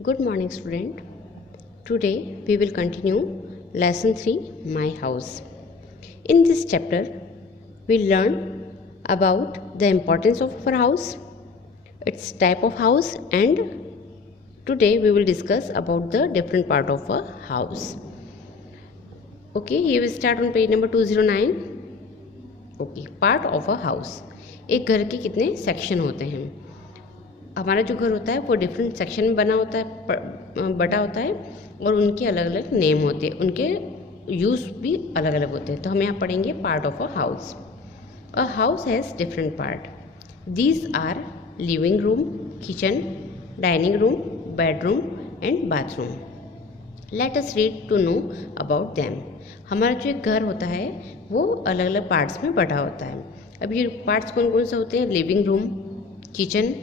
Good morning, student. Today we will continue lesson 3 My House. In this chapter, we learn about the importance of our house, its type of house, and today we will discuss about the different part of a house. Okay, here we start on page number 209. Okay, part of a house. एक घर के कितने section होते हैं? हमारा जो घर होता है वो डिफरेंट सेक्शन में बना होता है, बटा होता है और उनके अलग अलग नेम होते हैं, उनके यूज़ भी अलग अलग होते हैं। तो हम यहाँ पढ़ेंगे part of a house. A house has different part. These are living room, kitchen, dining room, bedroom and bathroom. Let us read to know about them. हमारा जो एक घर होता है वो अलग अलग पार्ट्स में बटा होता है। अब ये पार्ट्स कौन कौन से होते हैं? Living room, kitchen,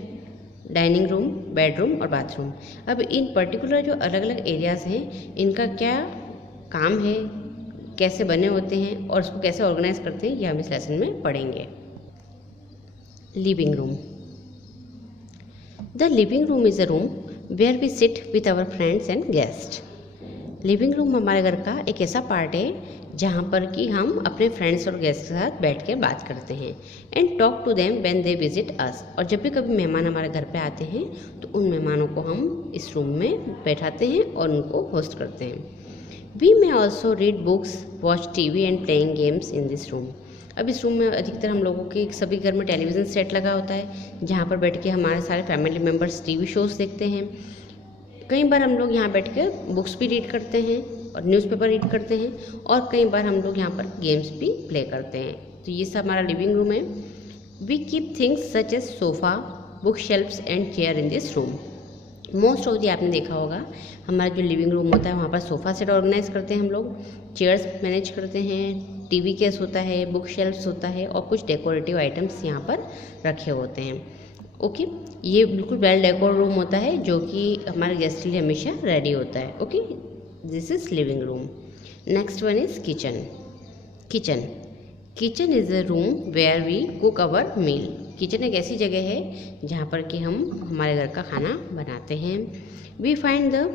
dining room, bedroom और बाथरूम। अब इन पर्टिकुलर जो अलग अलग एरियाज़ हैं इनका क्या काम है, कैसे बने होते हैं और उसको कैसे ऑर्गेनाइज करते हैं, ये हम इस लेसन में पढ़ेंगे। Living room. The living room is a room where we sit with our friends and guest. Living room हमारे घर का एक ऐसा पार्ट है जहाँ पर कि हम अपने फ्रेंड्स और गेस्ट के साथ बैठ के बात करते हैं and talk to them when they visit us. और जब भी कभी मेहमान हमारे घर पे आते हैं तो उन मेहमानों को हम इस रूम में बैठाते हैं और उनको होस्ट करते हैं। We may also read books, watch TV and playing games in this room. अब इस रूम में अधिकतर हम लोगों के सभी घर में टेलीविज़न सेट लगा होता है जहाँ पर बैठ के हमारे सारे फैमिली मेम्बर्स टीवी शोज़ देखते हैं। कई बार हम लोग यहाँ बैठ कर बुक्स भी रीड करते हैं और न्यूज़पेपर रीड करते हैं और कई बार हम लोग यहाँ पर गेम्स भी प्ले करते हैं। तो ये सब हमारा लिविंग रूम है। We keep things such as sofa, book shelfs and chair in this room. Most of the आपने देखा होगा हमारा जो लिविंग रूम होता है वहाँ पर सोफ़ा सेट ऑर्गेनाइज करते हैं हम लोग, चेयर्स मैनेज करते हैं, टीवी केस होता है, बुक शेल्फ्स होता है और कुछ डेकोरेटिव आइटम्स यहाँ पर रखे होते हैं। ओके, ये बिल्कुल वेल डेकोर रूम होता है जो कि हमारे गेस्ट के लिए हमेशा रेडी होता है। Okay, this is living room. Next one is kitchen. Kitchen kitchen is a room where we cook our meal. Kitchen एक ऐसी जगह है जहाँ पर कि हम हमारे घर का खाना बनाते हैं। We find the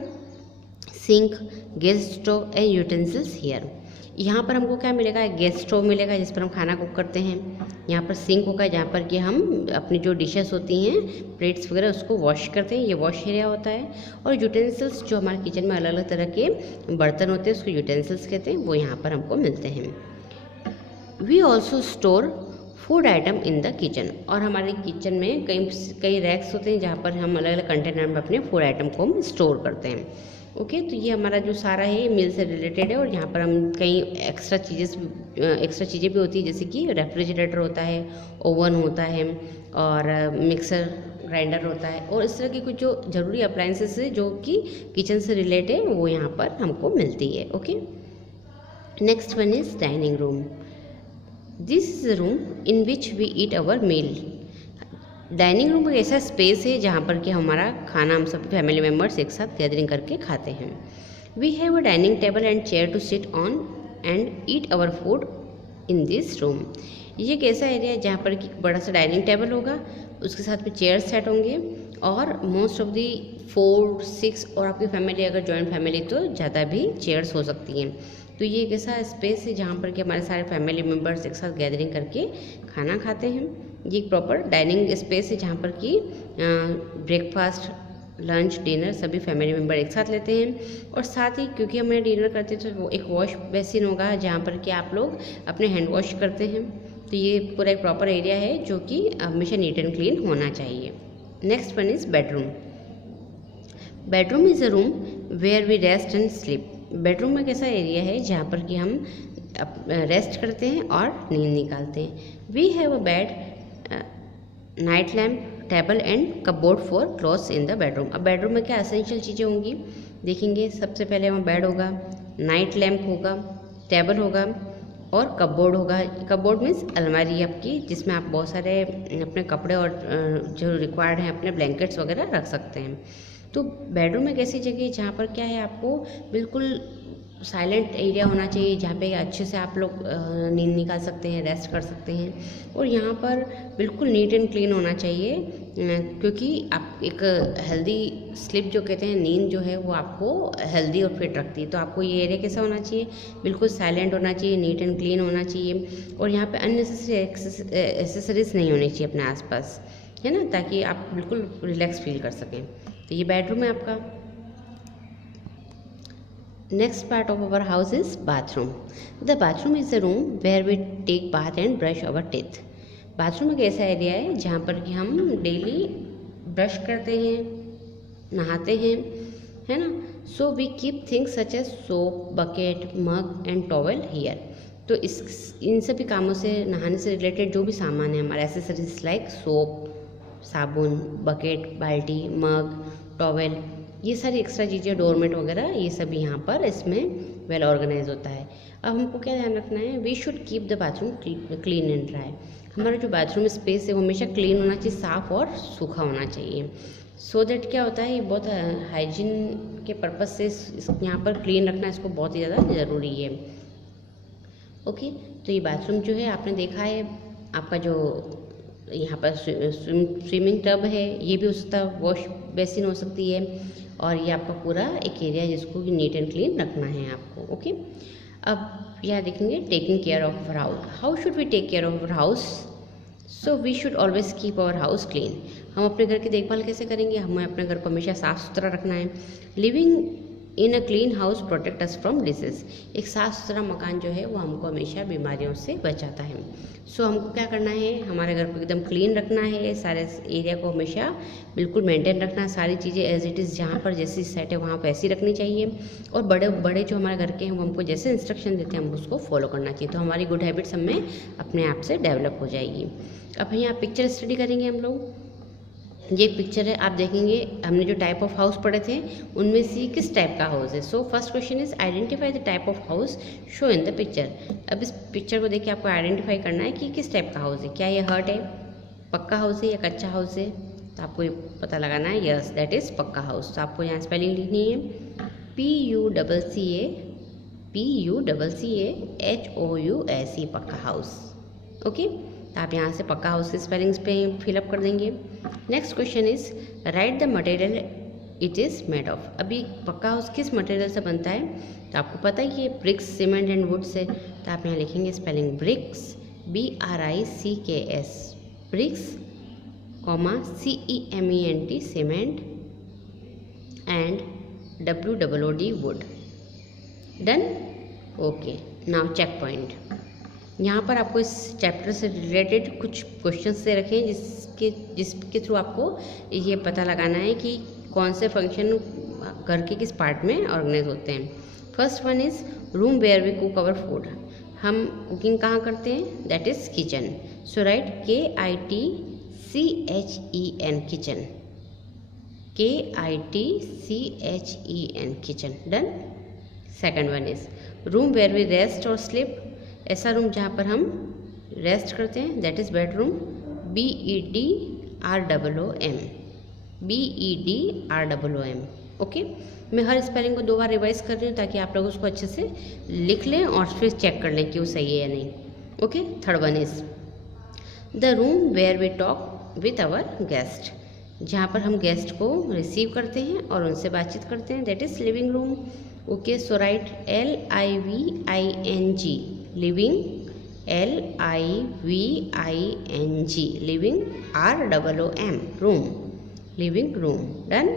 sink, gas stove and utensils here. यहाँ पर हमको क्या मिलेगा? गैस स्टोव मिलेगा जिस पर हम खाना कुक करते हैं। यहाँ पर सिंक होगा जहाँ पर कि हम अपनी जो डिशेस होती हैं, प्लेट्स वगैरह, उसको वॉश करते हैं, ये वॉश एरिया होता है। और यूटेंसिल्स जो हमारे किचन में अलग अलग तरह के बर्तन होते हैं उसको यूटेंसिल्स कहते हैं, वो यहाँ पर हमको मिलते हैं। We also store food item in the kitchen. और हमारे किचन में कई रैक्स होते हैं जहाँ पर हम अलग अलग कंटेनर में अपने फूड आइटम को हम स्टोर करते हैं। ओके, तो ये हमारा जो सारा है मील से रिलेटेड है और यहाँ पर हम कई एक्स्ट्रा चीज़ें भी होती है जैसे कि रेफ्रिजरेटर होता है, ओवन होता है और मिक्सर ग्राइंडर होता है और इस तरह की कुछ जो ज़रूरी अप्लायंसेस है जो कि किचन से रिलेटेड है वो यहाँ पर हमको मिलती है। Okay, next one is dining room. This is a room in which we eat our meal. Dining room एक ऐसा स्पेस है जहाँ पर कि हमारा खाना हम सब फैमिली मेम्बर्स एक साथ गैदरिंग करके खाते हैं। We have a dining table and chair to sit on and eat our food in this room. ये एक ऐसा एरिया है जहाँ पर कि बड़ा सा डाइनिंग टेबल होगा, उसके साथ में चेयर सेट होंगे और मोस्ट ऑफ दी 4, 6 और आपकी फैमिली अगर जॉइंट फैमिली तो ज़्यादा भी चेयर्स हो सकती हैं। तो ये एक ऐसा स्पेस है जहाँ पर कि हमारे सारे फैमिली मेम्बर्स एक साथ गैदरिंग करके खाना खाते हैं। ये एक प्रॉपर डाइनिंग स्पेस है जहाँ पर कि ब्रेकफास्ट, लंच, डिनर सभी फैमिली मेम्बर एक साथ लेते हैं। और साथ ही क्योंकि हमें डिनर करते हैं तो वो एक वॉश बेसिन होगा जहाँ पर कि आप लोग अपने हैंड वॉश करते हैं। तो ये पूरा एक प्रॉपर एरिया है जो कि हमेशा नीट एंड क्लीन होना चाहिए। Next one is bedroom. Bedroom is a room where we rest and sleep. Bedroom एक ऐसा एरिया है जहाँ पर कि हम रेस्ट करते हैं और नींद निकालते हैं। We have a bed, night lamp, table and cupboard for clothes in the bedroom. अब बेडरूम में क्या एसेंशियल चीज़ें होंगी देखेंगे। सबसे पहले हमारा बेड होगा, नाइट लैम्प होगा, टेबल होगा और कपबोर्ड होगा। कपबोर्ड मीन्स अलमारी आपकी जिसमें आप बहुत सारे अपने कपड़े और जो रिक्वायर्ड हैं अपने ब्लैंकेट्स वगैरह रख सकते हैं। तो बेडरूम एक ऐसी जगह है जहाँ पर क्या है आपको बिल्कुल साइलेंट एरिया होना चाहिए जहाँ पे अच्छे से आप लोग नींद निकाल सकते हैं, रेस्ट कर सकते हैं। और यहाँ पर बिल्कुल नीट एंड क्लीन होना चाहिए, क्योंकि आप एक हेल्दी स्लीप जो कहते हैं, नींद जो है वो आपको हेल्दी और फिट रखती है। तो आपको ये एरिया कैसा होना चाहिए, बिल्कुल साइलेंट होना चाहिए, नीट एंड क्लीन होना चाहिए। और यहाँ पे अननेसेसरी एसेसरीज नहीं होनी चाहिए अपने आसपास, है ना, ताकि आप बिल्कुल रिलैक्स फील कर सकें। तो ये बेडरूम है आपका। Next part of our house is bathroom. The bathroom is the room where we take bath and brush our teeth. Bathroom एक ऐसा एरिया है जहाँ पर कि हम डेली ब्रश करते हैं, नहाते हैं, है ना। So we keep things such as soap, bucket, mug and towel here. तो इन सभी कामों से, नहाने से रिलेटेड जो भी सामान है हमारा, एसेसरीज लाइक सोप, साबुन, बकेट, बाल्टी, मग, टॉवेल, ये सारी एक्स्ट्रा चीज़ें, डोरमेट वगैरह, ये सब यहाँ पर इसमें वेल ऑर्गेनाइज होता है। अब हमको क्या ध्यान रखना है, we should keep the bathroom clean and dry. हमारा जो बाथरूम स्पेस है वो हमेशा क्लीन होना चाहिए, साफ़ और सूखा होना चाहिए। सो दैट क्या होता है, ये बहुत हाइजीन के पर्पज़ से यहाँ पर क्लीन रखना इसको बहुत ही ज़्यादा ज़रूरी है। ओके, तो ये बाथरूम जो है आपने देखा है, आपका जो यहाँ पर स्विमिंग टब है ये भी हो सकता है, वॉश बेसिन हो सकती है, और ये आपका पूरा एक एरिया है जिसको कि नीट एंड क्लीन रखना है आपको। ओके, अब यहाँ देखेंगे taking care of our house. How should we take care of our house? So we should always keep our house clean. हम अपने घर की देखभाल कैसे करेंगे, हमें अपने घर को हमेशा साफ़ सुथरा रखना है। Living in a clean house protect us from disease. एक साफ़ सुथरा मकान जो है वो हमको हमेशा बीमारियों से बचाता है। सो हमको क्या करना है, हमारे घर को एकदम क्लीन रखना है, सारे एरिया को हमेशा बिल्कुल मेंटेन रखना है, सारी चीज़ें एज इट इज़ जहाँ पर जैसी सेट है वहाँ पर ऐसी रखनी चाहिए। और बड़े बड़े जो हमारे घर के हैं वो हमको जैसे इंस्ट्रक्शन देते हैं हम उसको फॉलो करना चाहिए। तो हमारी गुड हैबिट्स हमें अपने आप से डेवलप हो जाएगी। अब यहाँ पिक्चर स्टडी करेंगे हम लोग। ये पिक्चर है, आप देखेंगे हमने जो टाइप ऑफ हाउस पढ़े थे उनमें से किस टाइप का हाउस है। So first question is identify the type of house show in the picture. अब इस पिक्चर को देख के आपको आइडेंटिफाई करना है कि किस टाइप का हाउस है। क्या ये हर्ट है, पक्का हाउस है या कच्चा हाउस है, तो आपको ये पता लगाना है। यस, दैट इज़ पक्का हाउस। तो आपको यहाँ स्पेलिंग लिखनी है PUCCA पक्का हाउस। ओके, तो आप यहाँ से पक्का हाउस की स्पेलिंग्स पे फिलअप कर देंगे। Next question is right the material it is made of. अभी पक्का हाउस किस मटेरियल से बनता है, तो आपको पता ही है BRICS, cement and would say. तो आप यहाँ लिखेंगे spelling bricks, BRICKS, bricks, CEMENT, cement, and WOOD, wood. Done. Okay, now check point. यहाँ पर आपको इस चैप्टर से रिलेटेड कुछ क्वेश्चंस दे रखे हैं जिसके थ्रू आपको ये पता लगाना है कि कौन से फंक्शन घर के किस पार्ट में ऑर्गेनाइज होते हैं। First one is room where we cook our food. हम कुकिंग कहाँ करते हैं, that is kitchen. So write KITCHEN, kitchen, KITCHEN, kitchen. Done. Second one is room where we rest और स्लीप। ऐसा रूम जहाँ पर हम रेस्ट करते हैं, that is bedroom, BEDROOM। Okay, मैं हर स्पेलिंग को 2 बार रिवाइज कर रही हूँ ताकि आप लोग उसको अच्छे से लिख लें और फिर चेक कर लें कि वो सही है या नहीं। Okay, third one is the room where we talk with our guest. जहाँ पर हम गेस्ट को रिसीव करते हैं और उनसे बातचीत करते हैं, that is living room. Okay, so write LIVING, living, LIVING, living, ROOM, room, living room. Done.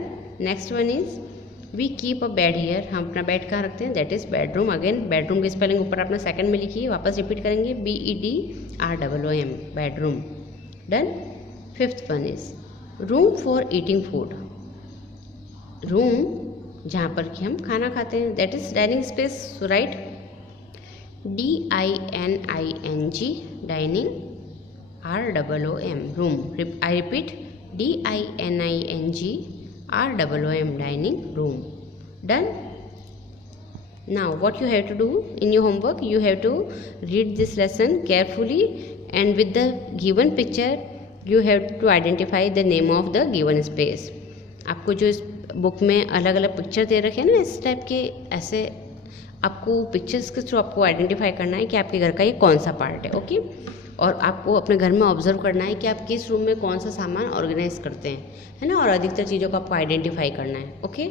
Next one is we keep a bed here. हम अपना बेड कहाँ रखते हैं, that is bedroom. Again bedroom की स्पेलिंग ऊपर अपना second में लिखिए, वापस रिपीट करेंगे, BEDROOM, bedroom. Done. Fifth one is room for eating food. Room जहाँ पर कि हम खाना खाते हैं, that is dining space. So right DINING, dining, ROOM, room. I repeat DINING, ROOM, dining room. Done. Now what you have to do in your homework, you have to read this lesson carefully and with the given picture you have to identify the name of the given space. आपको जो इस book में अलग अलग picture दे रखे हैं ना इस टाइप के, ऐसे आपको पिक्चर्स के थ्रू आपको आइडेंटिफाई करना है कि आपके घर का ये कौन सा पार्ट है। ओके, और आपको अपने घर में ऑब्जर्व करना है कि आप किस रूम में कौन सा सामान ऑर्गेनाइज करते हैं, है ना, और अधिकतर चीज़ों को आपको आइडेंटिफाई करना है। ओके।